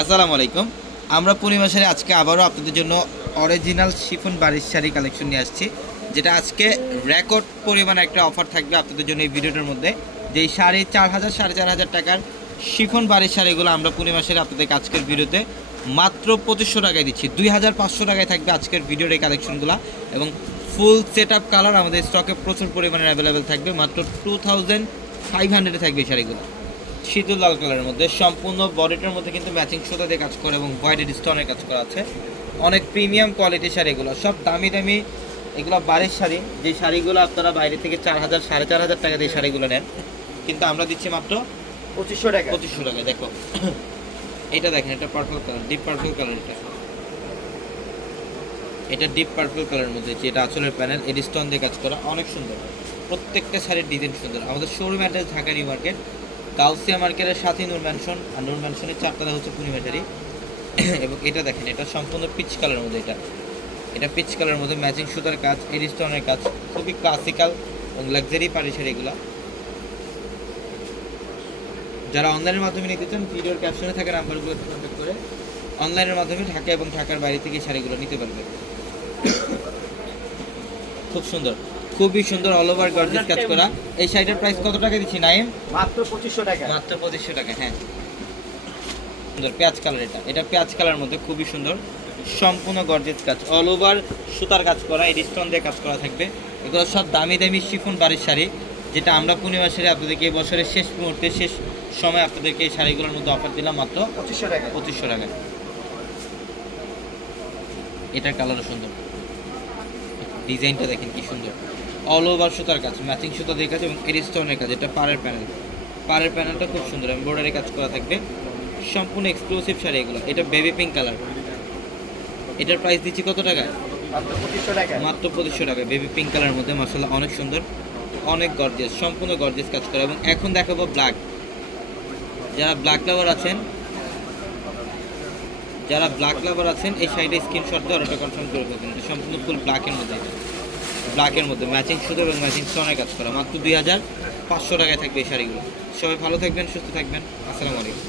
আসসালামু আলাইকুম। আমরা পূর্ণিমা শাড়ি আজকে আবারও আপনাদের জন্য অরিজিনাল শিফন বারিশ শাড়ি কালেকশন নিয়ে আসছি, যেটা আজকে রেকর্ড পরিমাণে একটা অফার থাকবে আপনাদের জন্য এই ভিডিওটার মধ্যে। যেই শাড়ি 4,000 4,500 টাকার শিফন বারিশ শাড়িগুলো আমরা পূর্ণিমা শাড়ি আপনাদেরকে আজকের ভিডিওতে মাত্র 2500 টাকায় দিচ্ছি। 2,500 টাকায় থাকবে আজকের ভিডিওর এই কালেকশনগুলো, এবং ফুল সেট আপ কালার আমাদের স্টকে প্রচুর পরিমাণে অ্যাভেলেবেল থাকবে। মাত্র 2500 থাকবে এই শাড়িগুলো। শীতল লাল কালারের মধ্যে সম্পূর্ণ বডিটার মধ্যে কিন্তু ম্যাচিং সুতা দিয়ে কাজ করে এবং হোয়াইট স্টোনের কাজ করা আছে। অনেক প্রিমিয়াম কোয়ালিটির শাড়ি, এগুলো সব দামি দামি, এগুলো বাড়ির শাড়ি। যে শাড়িগুলো আপনারা বাইরে থেকে 4,000 4,500 টাকা দিয়ে শাড়িগুলো নেন, কিন্তু আমরা দিচ্ছি মাত্র 2500 টাকা। 2500 টাকা। দেখো এটা দেখেন, এটা purple colour, deep purple colour. এটা ডিপ পার্পল কালারের মধ্যে, যেটা আসলের প্যানেল এর স্টোন দিয়ে কাজ করা, অনেক সুন্দর। প্রত্যেকটা শাড়ির ডিজাইন সুন্দর। আমাদের showroom address Dhaka new market, Gausia মার্কেটের সাথে নূর ম্যানশন, আর নূর ম্যানশনের 4 তলা হচ্ছে পূর্ণিমা শাড়ি। এবং এটা দেখেন, এটা সম্পূর্ণ পিচ কালারের মধ্যে। এটা পিচ কালারের মধ্যে ম্যাচিং সুতার কাজ, এর স্টোনের কাজ, খুবই ক্লাসিক্যাল এবং লাক্সারি পাড়ি শাড়িগুলো। যারা অনলাইনের মাধ্যমে নিতে চান, ভিডিওর ক্যাপশনে থাকা নাম্বারগুলোতে কন্ট্যাক্ট করে অনলাইনের মাধ্যমে ঢাকা এবং ঢাকার বাইরে থেকে শাড়িগুলো নিতে পারবেন। খুব সুন্দর, খুবই সুন্দর, অল ওভার গর্জিয়াস কাজ করা। এই শাড়িটার প্রাইস কত টাকা দিচ্ছি নাইম? মাত্র 2500 টাকা। মাত্র 2500 টাকা। হ্যাঁ, সুন্দর পেঁয়াজ কালার। এটা পেঁয়াজ কালার মধ্যে খুবই সুন্দর, সম্পূর্ণ গর্জিয়াস কাজ, অল ওভার সুতার কাজ করা, এই স্টোন দিয়ে কাজ করা থাকবে। এগুলো সব দামি দামি শিফন বাড়ির শাড়ি, যেটা আমরা পূর্ণিমা শাড়ি আপনাদেরকে এই বছরের শেষ মুহূর্তে, শেষ সময় আপনাদেরকে এই শাড়িগুলোর মধ্যে অফার দিলাম মাত্র 2500 টাকা। 2500 টাকায়। এটার কালারও সুন্দর, ডিজাইনটা দেখেন কি সুন্দর, অল ওভার সুতার কাজ, ম্যাচিং সুতা দিয়ে কাজ এবং এর স্টোনের কাজ। এটা পাড়ের প্যানেলটা খুব সুন্দর, এমব্রয়ডারি কাজ করা থাকবে, সম্পূর্ণ এক্সক্লুসিভ শাড়ি এগুলো। এটা বেবি পিঙ্ক কালার। এটার প্রাইস দিচ্ছি কত টাকা? মাত্র 2500 টাকা। মাত্র 2500 টাকা। বেবি পিঙ্ক কালারের মধ্যে মাশাআল্লাহ অনেক সুন্দর, অনেক গর্জিয়াস, সম্পূর্ণ গর্জিয়াস কাজ করা। এবং এখন দেখাবো ব্ল্যাক। যারা ব্ল্যাক লাভার আছেন, এই শাড়িটা স্ক্রিনশট দিয়ে অর্ডারটা কনফার্ম করে ফেলবেন। এটা সম্পূর্ণ ফুল ব্ল্যাকের মধ্যে ম্যাচিং সুতো এবং ম্যাচিং স্টোনের কাজ করা। মাত্র 2,500 টাকায় থাকবে এই শাড়িগুলো। সবাই ভালো থাকবেন, সুস্থ থাকবেন। আসসালামু আলাইকুম।